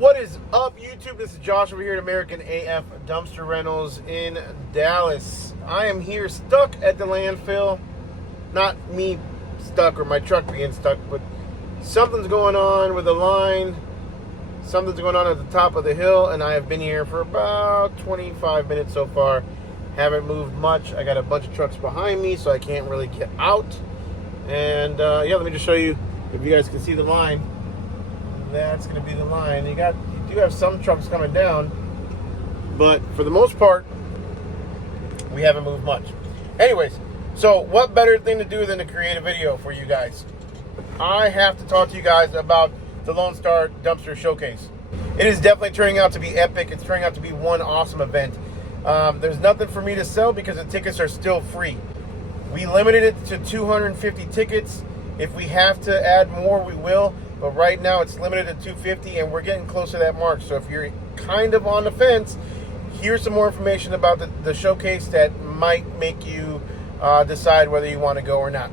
what is up, YouTube? This is Josh over here at American AF Dumpster Rentals in Dallas. I am here stuck at the landfill. Not me stuck or my truck being stuck, but something's going on with the line. Something's going on at the top of the hill, and I have been here for about 25 minutes so far. Haven't moved much. I got a bunch of trucks behind me, so I can't really get out. And yeah, let me just show you, if you guys can see the line. That's going to be the line. You do have some trucks coming down, but for the most part, we haven't moved much. Anyways, so what better thing to do than to create a video for you guys? I have to talk to you guys about the Lone Star Dumpster Showcase. It is definitely turning out to be epic. It's turning out to be one awesome event. There's nothing for me to sell because the tickets are still free. We limited it to 250 tickets. If we have to add more, we will. But right now it's limited to 250, and we're getting close to that mark. So if you're kind of on the fence, here's some more information about the showcase that might make you decide whether you want to go or not.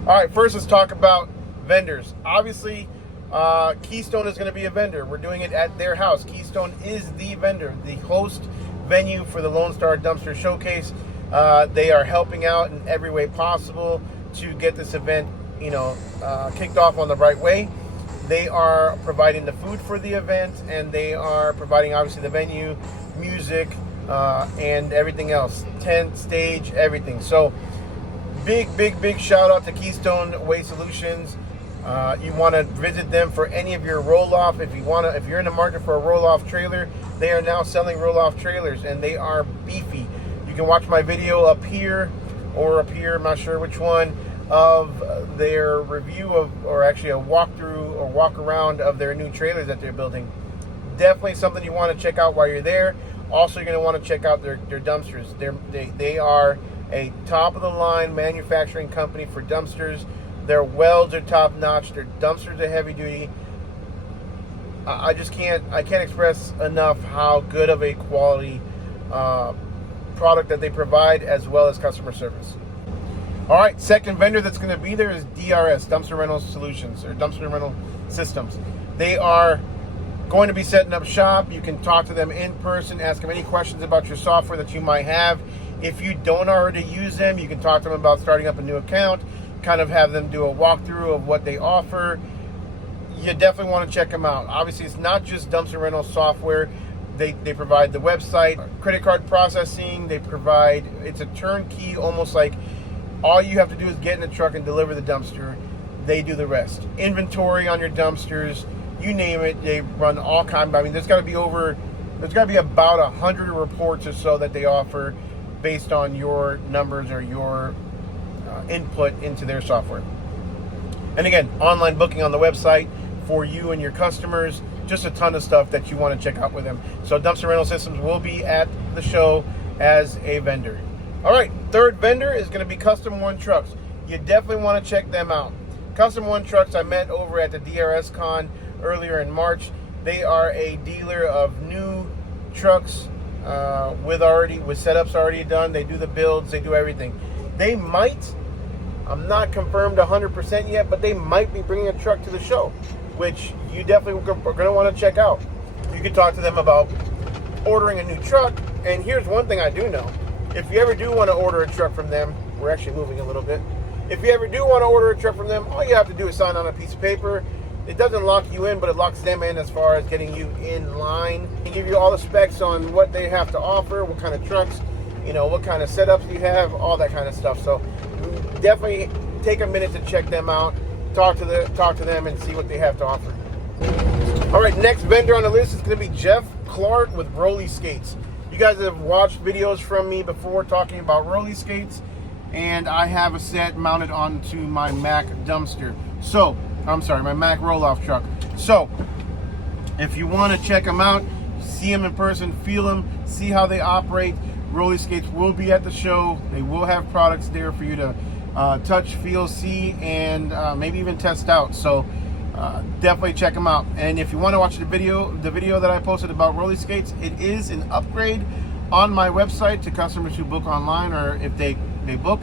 All right, first let's talk about vendors. Obviously, Keystone is going to be a vendor. We're doing it at their house. Keystone is the vendor, the host venue for the Lone Star Dumpster Showcase. They are helping out in every way possible to get this event kicked off on the right way. They are providing the food for the event, and they are providing obviously the venue, music, and everything else, tent, stage, everything. So big shout out to Keystone Waste Solutions. You want to visit them for any of your Rolloff. If you're in the market for a Rolloff trailer, they are now selling Rolloff trailers, and they are beefy. You can watch my video up here or up here, I'm not sure which one, of their review of, or actually a walkthrough or walk around of their new trailers that they're building. Definitely something you want to check out while you're there. Also, you're going to want to check out their dumpsters. They are a top of the line manufacturing company for dumpsters. Their welds are top notch. Their dumpsters are heavy duty. I can't express enough how good of a quality product that they provide, as well as customer service. All right, second vendor that's going to be there is DRS, Dumpster Rental Solutions, or Dumpster Rental Systems. They are going to be setting up shop. You can talk to them in person, ask them any questions about your software that you might have. If you don't already use them, you can talk to them about starting up a new account, kind of have them do a walkthrough of what they offer. You definitely want to check them out. Obviously, it's not just dumpster rental software. They provide the website, credit card processing. It's a turnkey, almost like all you have to do is get in the truck and deliver the dumpster. They do the rest. Inventory on your dumpsters, you name it. They run all kinds. I mean, there's got to be about 100 reports or so that they offer based on your numbers or your input into their software. And again, online booking on the website for you and your customers. Just a ton of stuff that you want to check out with them. So Dumpster Rental Systems will be at the show as a vendor. All right, third vendor is going to be Custom One Trucks. You definitely want to check them out. Custom One Trucks I met over at the DRS Con earlier in March. They are a dealer of new trucks with setups already done. They do the builds, they do everything. They might, I'm not confirmed 100% yet, but they might be bringing a truck to the show, which you definitely are going to want to check out. You can talk to them about ordering a new truck. And here's one thing I do know. If you ever do want to order a truck from them, we're actually moving a little bit. If you ever do want to order a truck from them, all you have to do is sign on a piece of paper. It doesn't lock you in, but it locks them in as far as getting you in line. They give you all the specs on what they have to offer, what kind of trucks, what kind of setups you have, all that kind of stuff. So definitely take a minute to check them out, talk to them, and see what they have to offer. All right, next vendor on the list is going to be Jeff Clark with Rolliskates. You guys have watched videos from me before talking about Rolliskates, and I have a set mounted onto my Mac dumpster. My Mac Rolloff truck. So, if you want to check them out, see them in person, feel them, see how they operate, Rolliskates will be at the show. They will have products there for you to touch, feel, see, and maybe even test out. So, definitely check them out. And if you want to watch the video that I posted about Rolliskates, it is an upgrade on my website to customers who book online, or if they book.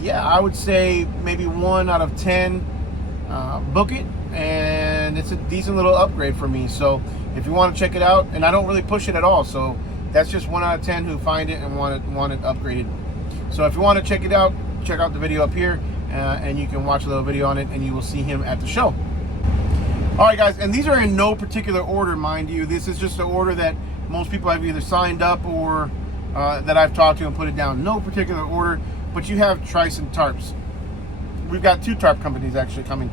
Yeah, I would say maybe 1 out of 10 book it, and and it's a decent little upgrade for me. So if you want to check it out, and I don't really push it at all, so that's just 1 out of 10 who find it and want it upgraded. So if you want to check it out, check out the video up here, and you can watch a little video on it, and you will see him at the show. All right, guys, and these are in no particular order, mind you. This is just an order that most people have either signed up or that I've talked to and put it down. No particular order, but you have Trison Tarps. We've got 2 tarp companies actually coming.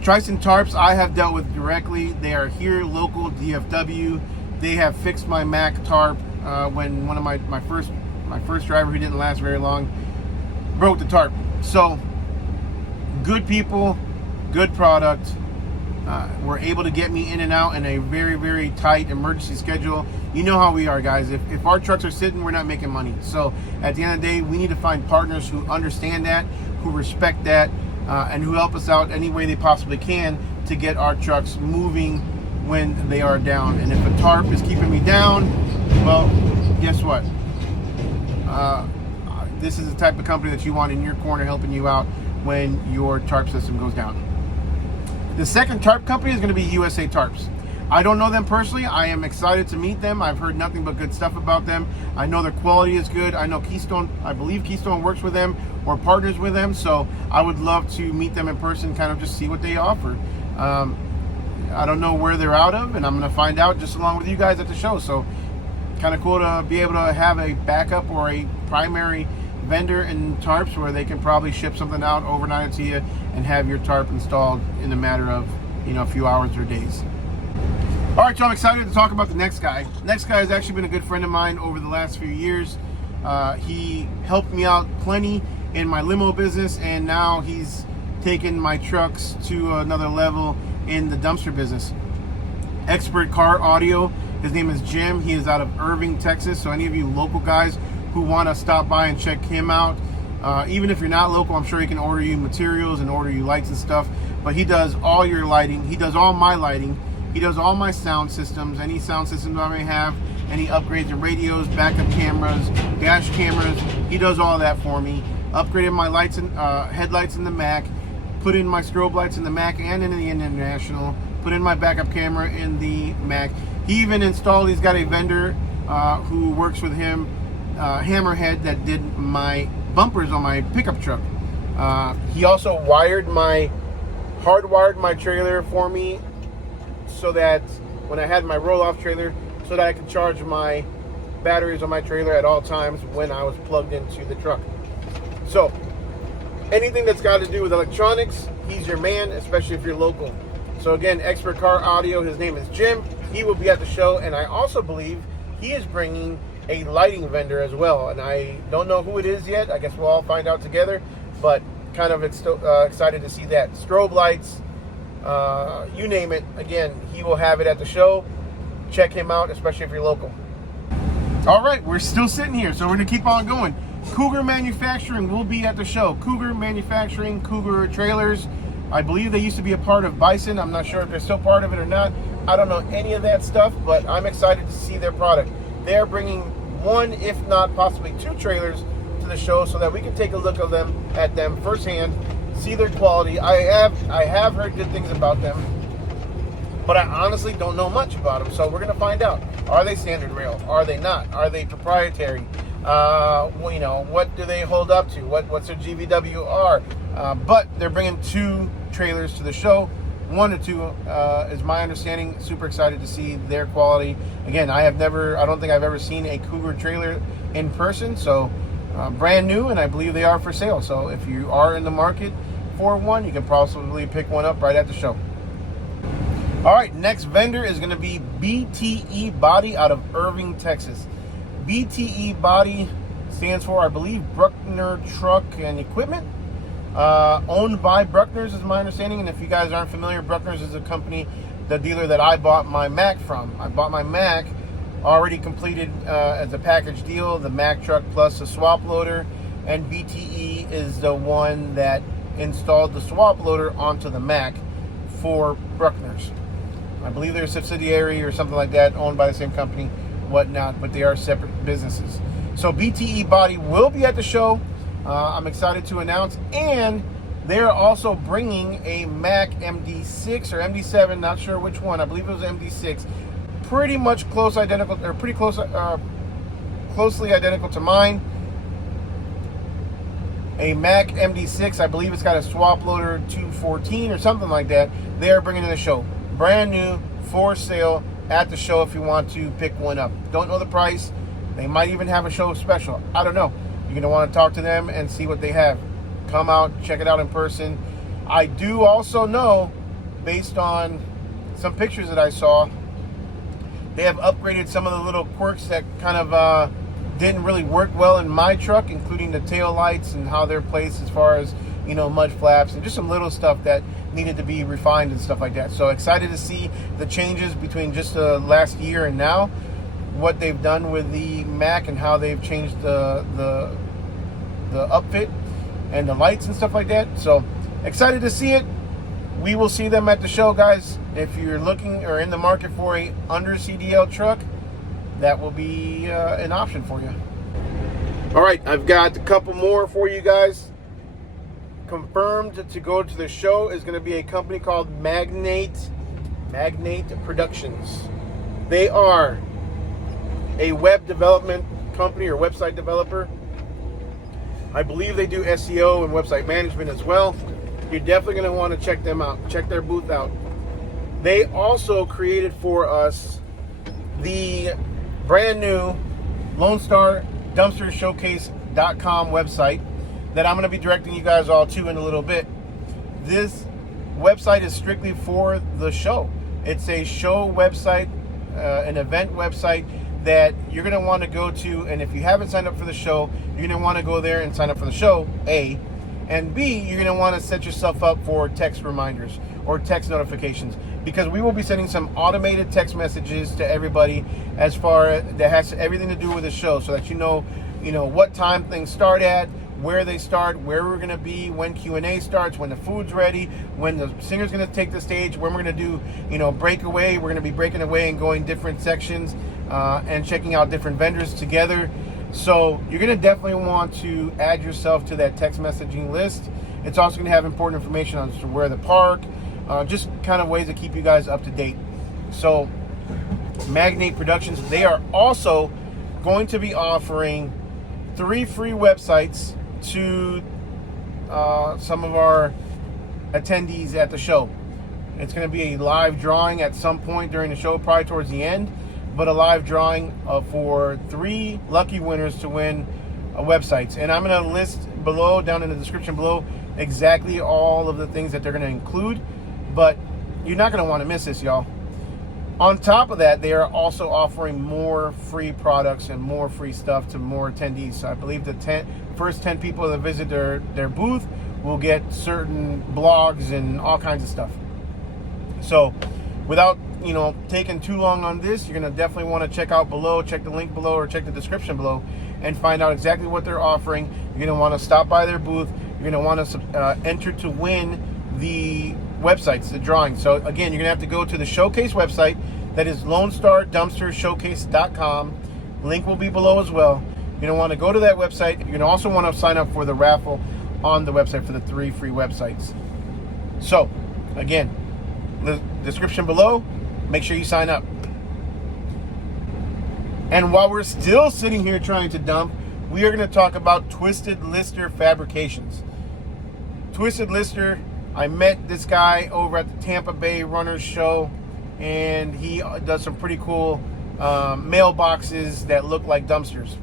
Trison Tarps I have dealt with directly. They are here, local, DFW. They have fixed my Mac tarp when one of my first driver, who didn't last very long, broke the tarp. So good people, good product. Were able to get me in and out in a very, very tight emergency schedule. You know how we are, guys. If our trucks are sitting, we're not making money. So at the end of the day, we need to find partners who understand that, who respect that, and who help us out any way they possibly can to get our trucks moving when they are down. And if a tarp is keeping me down, well, guess what? This is the type of company that you want in your corner, helping you out when your tarp system goes down. The second tarp company is going to be USA Tarps. I don't know them personally. I am excited to meet them. I've heard nothing but good stuff about them. I know their quality is good. I know Keystone, I believe Keystone works with them or partners with them. So I would love to meet them in person, kind of just see what they offer. I don't know where they're out of, and I'm going to find out just along with you guys at the show. So kind of cool to be able to have a backup or a primary vendor in tarps where they can probably ship something out overnight to you and have your tarp installed in a matter of, a few hours or days. All right, so I'm excited to talk about the next guy. Next guy has actually been a good friend of mine over the last few years. He helped me out plenty in my limo business, and now he's taken my trucks to another level in the dumpster business. Expert Car Audio. His name is Jim. He is out of Irving, Texas. So any of you local guys who want to stop by and check him out, even if you're not local, I'm sure he can order you materials and order you lights and stuff. But he does all your lighting. He does all my lighting. He does all my sound systems, any sound systems I may have, any upgrades in radios, backup cameras, dash cameras. He does all that for me. Upgraded my lights and headlights in the Mac, put in my strobe lights in the Mac and in the International, put in my backup camera in the Mac. He even installed, he's got a vendor who works with him, Hammerhead, that did my bumpers on my pickup truck. He also hardwired my trailer for me so that when I had my Rolloff trailer, so that I could charge my batteries on my trailer at all times when I was plugged into the truck. So anything that's got to do with electronics, he's your man, especially if you're local. So again, Expert Car Audio, his name is Jim. He will be at the show, and I also believe he is bringing a lighting vendor as well, and I don't know who it is yet. I guess we'll all find out together, but kind of excited to see that. Strobe lights, you name it. Again, he will have it at the show. Check him out, especially if you're local. All right, we're still sitting here, so we're going to keep on going. Cougar Manufacturing will be at the show. Cougar Manufacturing, Cougar Trailers. I believe they used to be a part of Bison. I'm not sure if they're still part of it or not. I don't know any of that stuff, but I'm excited to see their product. They're bringing 1, if not possibly 2 trailers to the show so that we can take a look at them firsthand, see their quality. I have heard good things about them, but I honestly don't know much about them, so we're going to find out. Are they standard rail? Are they not? Are they proprietary? What do they hold up to? What's their GVWR? But they're bringing 2 trailers to the show. 1 or 2 is my understanding. Super excited to see their quality. Again, I don't think I've ever seen a Cougar trailer in person, so brand new, and I believe they are for sale. So if you are in the market for one, you can possibly pick one up right at the show. All right, next vendor is going to be BTE Body out of Irving, Texas. BTE Body stands for, I believe, Bruckner Truck and Equipment. Owned by Bruckner's is my understanding, and if you guys aren't familiar, Bruckner's is a company, the dealer that I bought my Mac from. I bought my Mac already completed as a package deal, the Mac truck plus a swap loader, and BTE is the one that installed the swap loader onto the Mac for Bruckner's. I believe they're a subsidiary or something like that, owned by the same company, whatnot, but they are separate businesses. So BTE Body will be at the show. I'm excited to announce, and They're also bringing a Mac MD6 or MD7, not sure which one. I believe it was MD6. Pretty much close identical, or pretty close, closely identical to mine. A Mac MD6, I believe it's got a swap loader 214 or something like that. They are bringing in the show. Brand new, for sale at the show if you want to pick one up. Don't know the price. They might even have a show special. I don't know. You're going to want to talk to them and see what they have. Come out, check it out in person. I do also know, based on some pictures that I saw, they have upgraded some of the little quirks that kind of didn't really work well in my truck, including the tail lights and how they're placed as far as, you know, mud flaps and just some little stuff that needed to be refined and stuff like that. So excited to see the changes between just the last year and now, what they've done with the Mac and how they've changed the upfit and the lights and stuff like that. So excited to see it. We will see them at the show, guys. If you're looking or in the market for a under CDL truck, that will be an option for you. All right, I've got a couple more for you guys. Confirmed to go to the show is going to be a company called Magnate Productions. They are a web development company or website developer. I believe they do SEO and website management as well. You're definitely going to want to check them out. Check their booth out. They also created for us the brand new Lone Star Dumpster Showcase.com website that I'm going to be directing you guys all to in a little bit. This website is strictly for the show. It's a show website, an event website that you're going to want to go to, and if you haven't signed up for the show, you're going to want to go there and sign up for the show, A, and B, you're going to want to set yourself up for text reminders or text notifications, because we will be sending some automated text messages to everybody as far that has everything to do with the show, so that you know what time things start at, where they start, where we're going to be, when Q&A starts, when the food's ready, when the singer's going to take the stage, when we're going to do, breakaway. We're going to be breaking away and going different sections and checking out different vendors together. So you're going to definitely want to add yourself to that text messaging list. It's also going to have important information on where to park, just kind of ways to keep you guys up to date. So Magnate Productions, they are also going to be offering 3 free websites to some of our attendees at the show. It's going to be a live drawing at some point during the show, probably towards the end, but a live drawing for 3 lucky winners to win websites. And I'm going to list below, down in the description below, exactly all of the things that they're going to include, but you're not going to want to miss this, y'all. On top of that, they are also offering more free products and more free stuff to more attendees. So I believe the first 10 people that visit their booth will get certain blogs and all kinds of stuff. So without taking too long on this, you're going to definitely want to check out below, check the link below, or check the description below and find out exactly what they're offering. You're going to want to stop by their booth. You're going to want to enter to win the websites, the drawing. So again, you're gonna have to go to the showcase website. That is Lone Star Dumpster Showcase.com. Link will be below as well. You're gonna want to go to that website. You're gonna also want to sign up for the raffle on the website for the 3 free websites. So again, the description below, make sure you sign up. And while we're still sitting here trying to dump, we are going to talk about Twisted Lister Fabrications. Twisted Lister, I met this guy over at the Tampa Bay Runners Show, and he does some pretty cool mailboxes that look like dumpsters.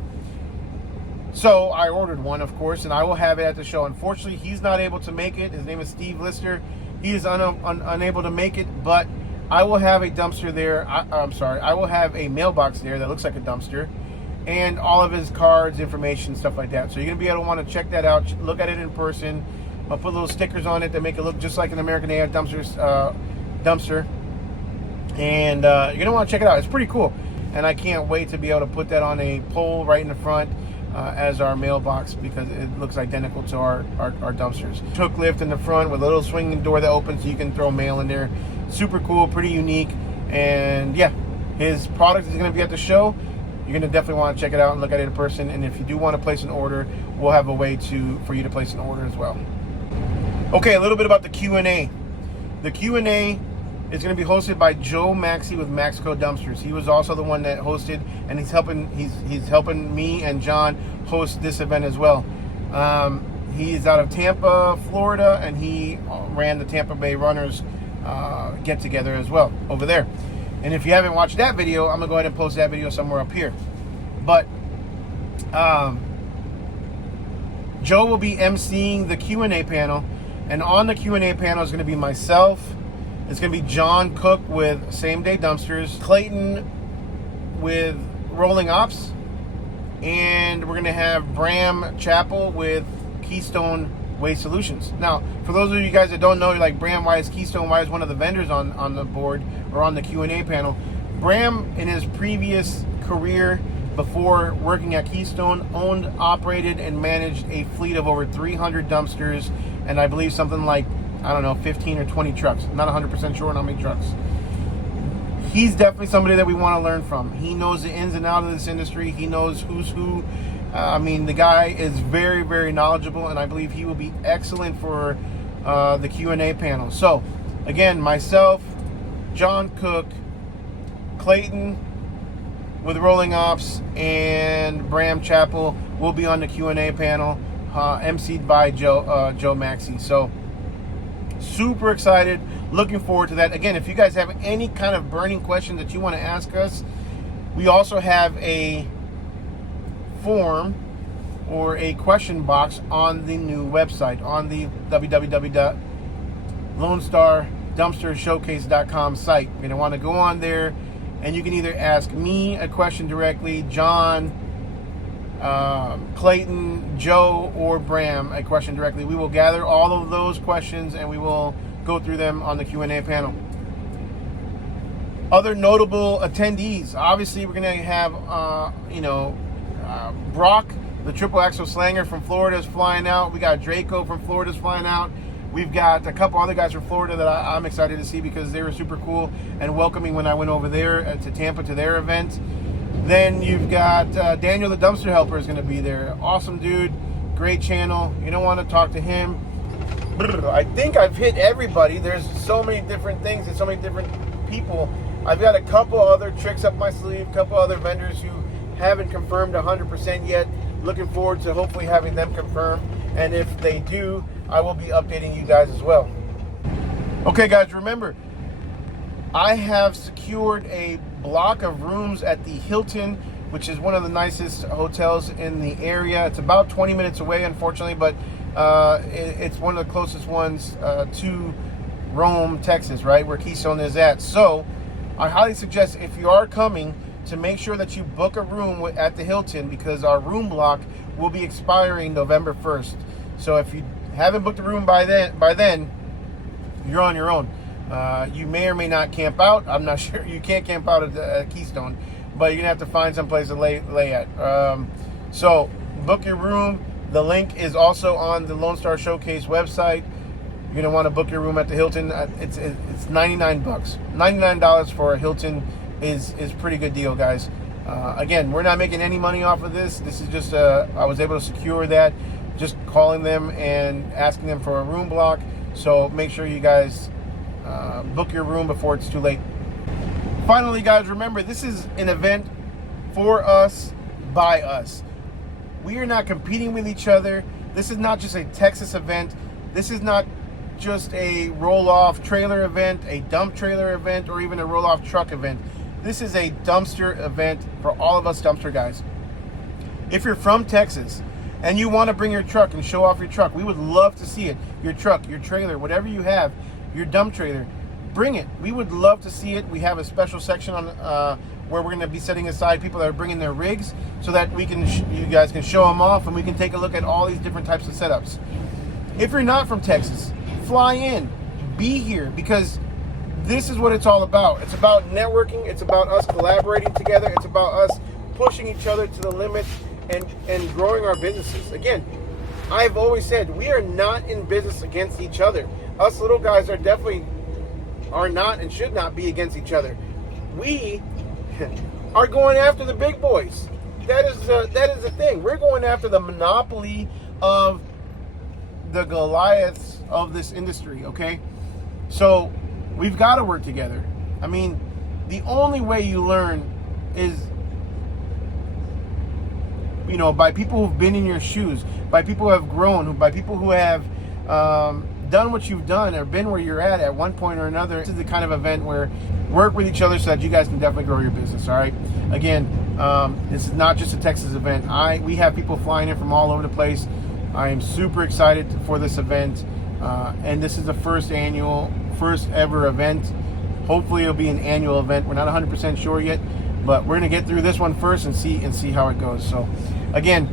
So I ordered one, of course, and I will have it at the show. Unfortunately, he's not able to make it. His name is Steve Lister. He is unable to make it, but I will have a dumpster there. I will have a mailbox there that looks like a dumpster, and all of his cards, information, stuff like that. So you're going to be able to want to check that out, look at it in person. I'll put little stickers on it that make it look just like an American AF dumpster. And you're going to want to check it out. It's pretty cool. And I can't wait to be able to put that on a pole right in the front as our mailbox, because it looks identical to our dumpsters. Hook lift in the front with a little swinging door that opens so you can throw mail in there. Super cool, pretty unique. And yeah, his product is going to be at the show. You're going to definitely want to check it out and look at it in person. And if you do want to place an order, we'll have a way for you to place an order as well. Okay, a little bit about the Q&A. The Q&A is going to be hosted by Joe Maxey with Maxco Dumpsters. He was also the one that hosted, and he's helping me and John host this event as well. He's out of Tampa, Florida, and he ran the Tampa Bay Runners get together as well over there. And if you haven't watched that video, I'm gonna go ahead and post that video somewhere up here. But Joe will be emceeing the Q&A panel, and on the Q&A panel is going to be myself. It's going to be John Cook with Same Day Dumpsters, Clayton with Rolling Ops, and we're going to have Bram Chappell with Keystone Waste Solutions. Now, for those of you guys that don't know, you're like, Bram, why is Keystone? Why is one of the vendors on the board or on the Q&A panel? Bram, in his previous career before working at Keystone, owned, operated, and managed a fleet of over 300 dumpsters, and I believe something like, I don't know, 15 or 20 trucks. I'm not 100% sure on how many trucks. He's definitely somebody that we want to learn from. He knows the ins and outs of this industry. He knows who's who. I mean, the guy is very, very knowledgeable, and I believe he will be excellent for the Q&A panel. So, again, myself, John Cook, Clayton with Rolling Ops, and Bram Chappell will be on the Q&A panel, emceed by Joe Maxey. So, super excited, looking forward to that. Again, if you guys have any kind of burning question that you want to ask us, we also have a form or a question box on the new website, on the www.LoneStarDumpsterShowcase.com site. You're going to want to go on there, and you can either ask me a question directly, John, Clayton, Joe, or Bram a question directly. We will gather all of those questions and we will go through them on the Q&A panel. Other notable attendees, obviously we're going to have Brock, the triple axle slanger from Florida, is flying out. We got Draco from Florida is flying out. We've got a couple other guys from Florida that I'm excited to see because they were super cool and welcoming when I went over there to Tampa to their event. Then you've got Daniel the Dumpster Helper is going to be there. Awesome dude, great channel. You don't want to talk to him. I think I've hit everybody. There's so many different things and so many different people. I've got a couple other tricks up my sleeve, a couple other vendors who haven't confirmed 100% yet. Looking forward to hopefully having them confirm. And if they do, I will be updating you guys as well. Okay, guys, remember, I have secured a block of rooms at the Hilton, which is one of the nicest hotels in the area. It's about 20 minutes away, unfortunately, but it's one of the closest ones to Rome, Texas, right, where Keystone is at. So I highly suggest, if you are coming, to make sure that you book a room at the Hilton, because our room block will be expiring November 1st. So if you haven't booked a room by then, you're on your own. You may or may not camp out. I'm not sure. You can't camp out at Keystone, but you're gonna have to find some place to lay at. So book your room. The link is also on the Lone Star Showcase website. You're gonna want to book your room at the Hilton. It's $99. $99 for a Hilton is pretty good deal, guys. Again, we're not making any money off of this. This is just I was able to secure that just calling them and asking them for a room block. So make sure you guys book your room before it's too late. Finally, guys, remember, this is an event for us, by us. We are not competing with each other. This is not just a Texas event. This is not just a roll-off trailer event, a dump trailer event, or even a roll-off truck event. This is a dumpster event for all of us dumpster guys. If you're from Texas and you want to bring your truck and show off your truck, we would love to see it. Your truck, your trailer, whatever you have, your dump trailer, bring it. We would love to see it. We have a special section on where we're going to be setting aside people that are bringing their rigs so that we can you guys can show them off and we can take a look at all these different types of setups. If you're not from Texas, fly in, be here, because this is what it's all about. It's about networking. It's about us collaborating together. It's about us pushing each other to the limit and growing our businesses. Again, I've always said we are not in business against each other. Us little guys are not and should not be against each other. We are going after the big boys. That is the thing. We're going after the monopoly of the Goliaths of this industry, okay? So we've got to work together. I mean, the only way you learn is, you know, by people who've been in your shoes, by people who have grown, by people who have done what you've done or been where you're at one point or another. This is the kind of event where work with each other so that you guys can definitely grow your business, all right? Again, this is not just a Texas event. We have people flying in from all over the place. I am super excited for this event, and this is the first ever event. Hopefully it'll be an annual event. We're not 100% sure yet, but we're gonna get through this one first and see how it goes. So again,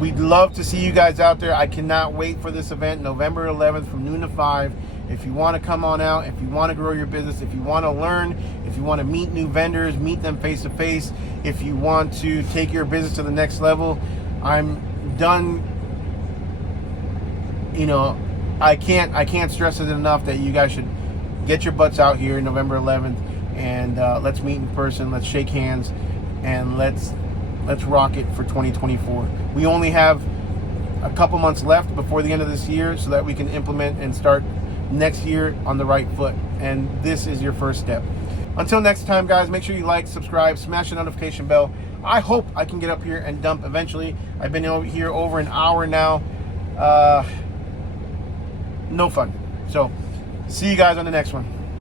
we'd love to see you guys out there. I cannot wait for this event, November 11th from noon to 5. If you want to come on out, if you want to grow your business, if you want to learn, if you want to meet new vendors, meet them face to face, if you want to take your business to the next level, I'm done. You know, I can't stress it enough that you guys should get your butts out here November 11th, and let's meet in person, let's shake hands, and let's rock it for 2024. We only have a couple months left before the end of this year so that we can implement and start next year on the right foot, and this is your first step. Until next time, guys, make sure you like, subscribe, smash the notification bell. I hope I can get up here and dump eventually. I've been over here over an hour now. No fun. So see you guys on the next one.